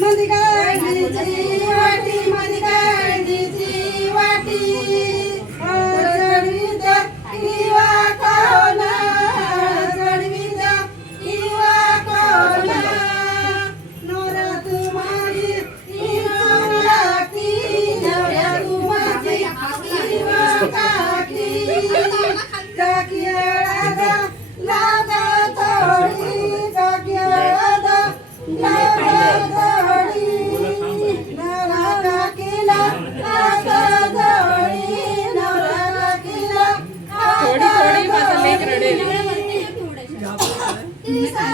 Mandigai Iya.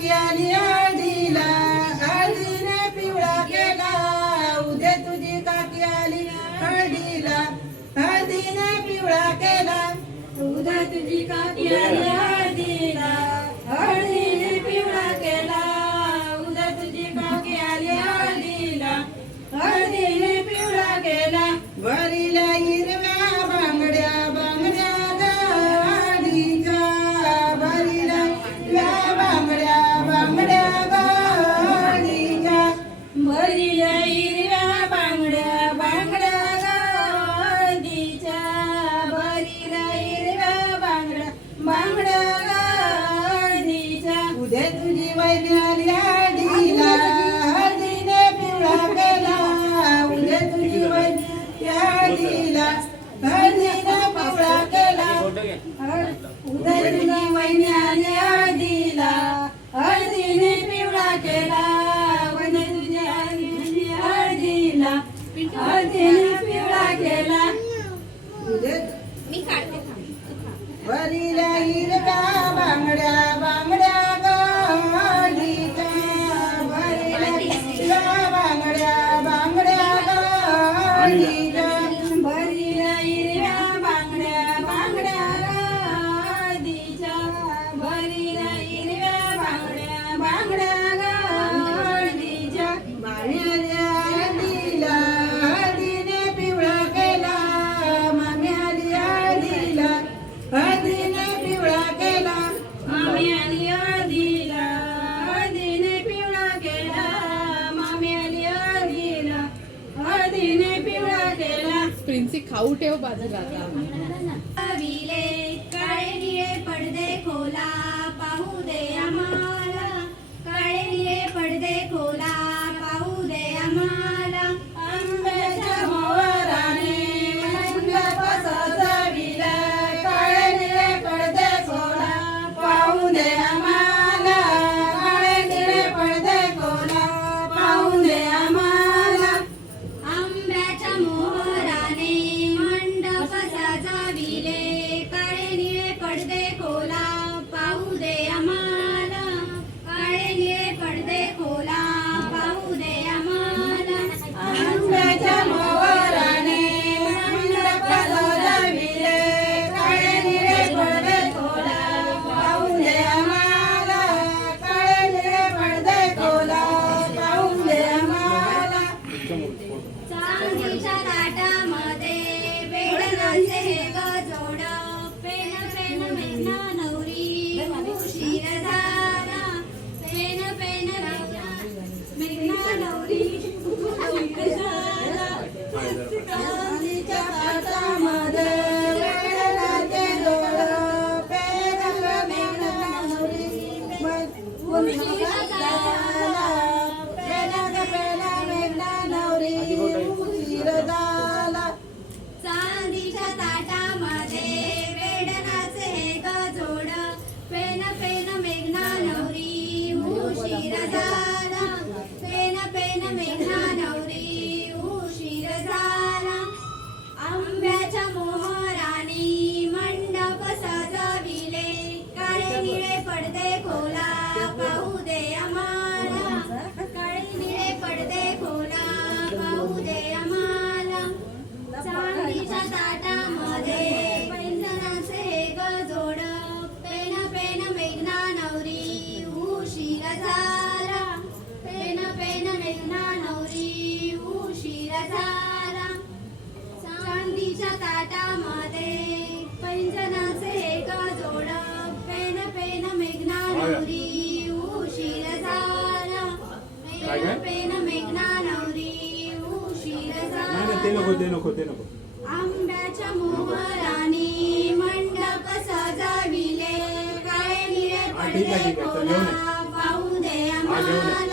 प्यानी आधीला अजून पिवळा केला. उद्या तुझी काकी आली हळदीला हळदीने पिवळा केला. उद्या तुझी काकी आली उदरणी महिन्याने हळदीला हळदीने पिवळा केला हळदीला हळदीने पिवळा केला. वरीला हिरका बांगड्या बांगड्या भाऊ ठेव बाजूला पडदे खोला पाहू दे आम्हाला. काळे पडदे खोला नाही नाही, ते नको ते नको ते नको आंब्याच्या मोहरानी मंडप सजविले काळे निळे हा, ठीक आहे, पडदे ठीक आहे. चल, खोला घेऊन ये. पाहू दे हा. आम्हाला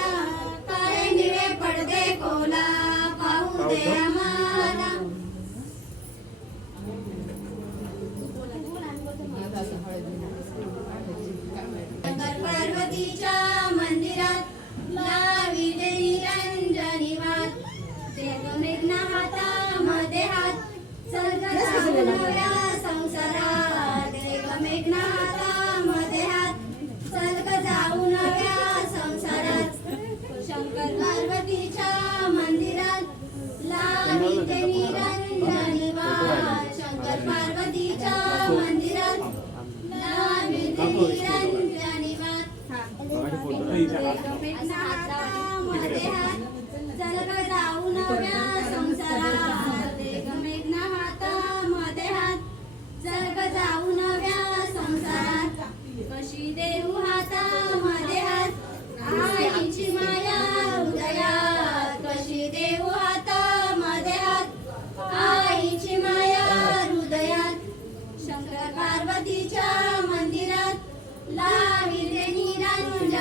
फोटो नाही,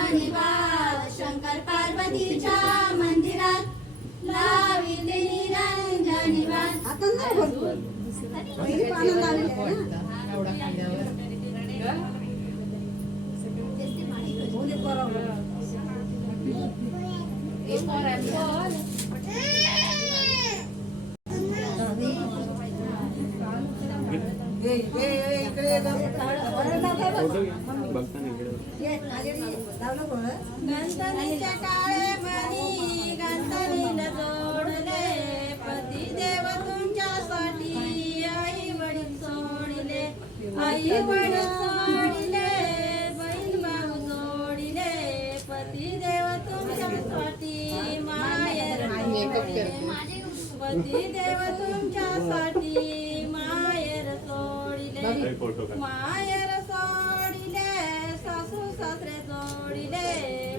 वात शंकर पार्वतीच्या मंदिरात लाविले निरंजनी वात आता नाही भरपूर? पहिली पानं लावली आहे ना. एवढा खांद्यावर उद्या परवा. ये, गणपतीच्या काळे मणी गणपतीला जोडले पती देव तुमच्यासाठी आई वडील सोडिले. आई वडील सोडिले बहीण भाऊ सोडिले पती देव तुमच्यासाठी. करते पती देव तुमच्यासाठी फोटो. मायर सोडिले सासू सासरे जोडिले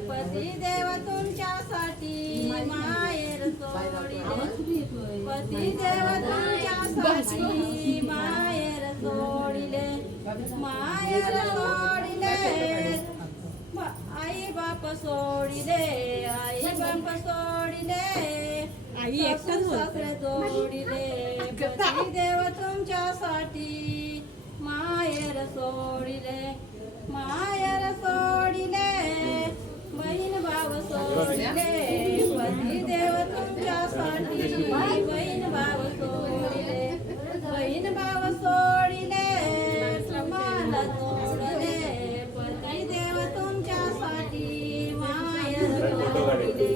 पती देव तुमच्यासाठी मायर सोडिले. पती देव तुमच्यासाठी मायर सोडिले. मायर सोडिले आई बाप सोडिले आई बाप सोडिले आई एकटाच सासरे जोडिले पती देव तुमच्यासाठी मायर सोडिले मायर सोडिले बहीण भाव सोडिले पती देव तुमच्यासाठी बहीण भाव सोडिले बहीण भाव सोडिले तुम्हाला सोडले पती देव तुमच्यासाठी मायर सोडिले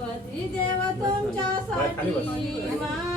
पती देव तुमच्यासाठी माय